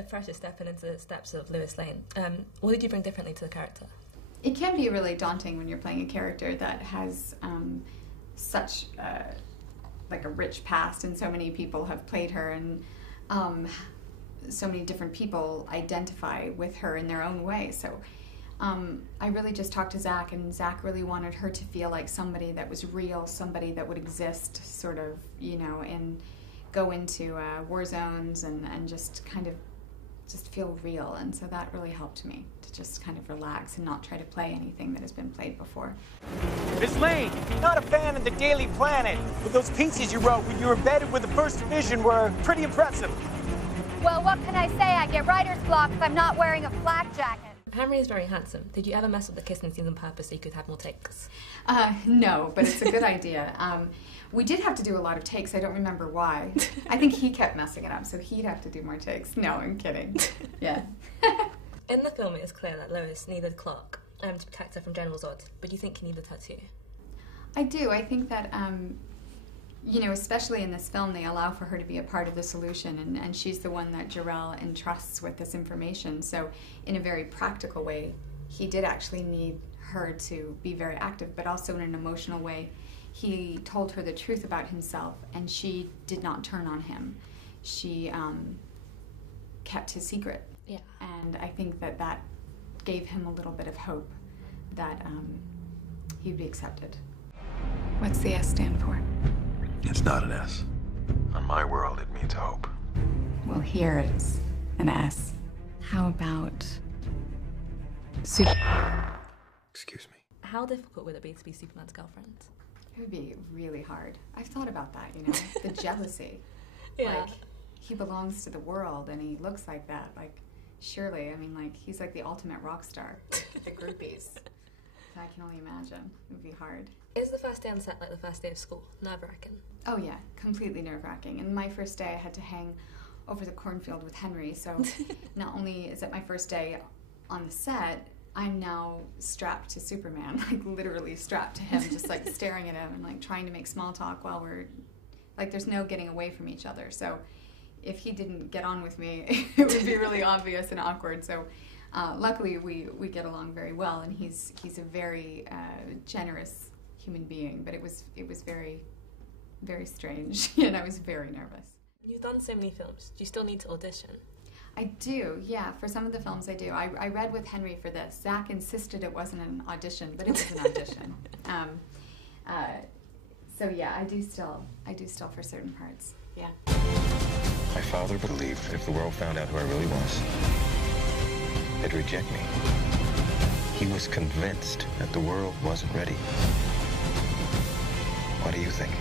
bit fresh stepping into the steps of Lois Lane. What did you bring differently to the character? It can be really daunting when you're playing a character that has such like a rich past, and so many people have played her, and so many different people identify with her in their own way. So I really just talked to Zack, and Zack really wanted her to feel like somebody that was real, somebody that would exist sort of, you know, and go into war zones and just kind of just feel real. And so that really helped me to just kind of relax and not try to play anything that has been played before. Ms. Lane, not a fan of the Daily Planet, but those pieces you wrote when you were embedded with the First Division were pretty impressive. Well, what can I say? I get writer's block if I'm not wearing a flak jacket. Henry is very handsome. Did you ever mess up the kissing scenes on purpose so you could have more takes? No, but it's a good idea. We did have to do a lot of takes. I don't remember why. I think he kept messing it up, so he'd have to do more takes. No, I'm kidding. Yeah. In the film, it is clear that Lois needed Clark to protect her from General Zod, but you think he needed her too? I do. I think that, you know, especially in this film, they allow for her to be a part of the solution, and she's the one that Jor-El entrusts with this information. So in a very practical way, he did actually need her to be very active, but also in an emotional way. He told her the truth about himself, and she did not turn on him. She kept his secret. Yeah. And I think that that gave him a little bit of hope that he'd be accepted. What's the S stand for? It's not an S. On my world, it means hope. Well, here it's an S. How about Super? Excuse me. How difficult would it be to be Superman's girlfriend? It would be really hard. I've thought about that, you know, the jealousy. Yeah. Like, he belongs to the world and he looks like that. Like, surely, I mean, like, he's like the ultimate rock star. The groupies. So I can only imagine. It would be hard. Is the first day on set like the first day of school? Nerve-wracking? Oh yeah, completely nerve-wracking. And my first day I had to hang over the cornfield with Henry, so not only is it my first day on the set, I'm now strapped to Superman, like literally strapped to him, just like staring at him and like trying to make small talk while we're, like there's no getting away from each other. So if he didn't get on with me, it would be really obvious and awkward. So luckily we get along very well, and he's a very generous human being, but it was very, very strange, and I was very nervous. You've done so many films. Do you still need to audition? I do, yeah. For some of the films I do. I read with Henry for this. Zack insisted it wasn't an audition, but it was an audition. So yeah, I do still for certain parts. Yeah. My father believed if the world found out who I really was, they'd reject me. He was convinced that the world wasn't ready. What do you think?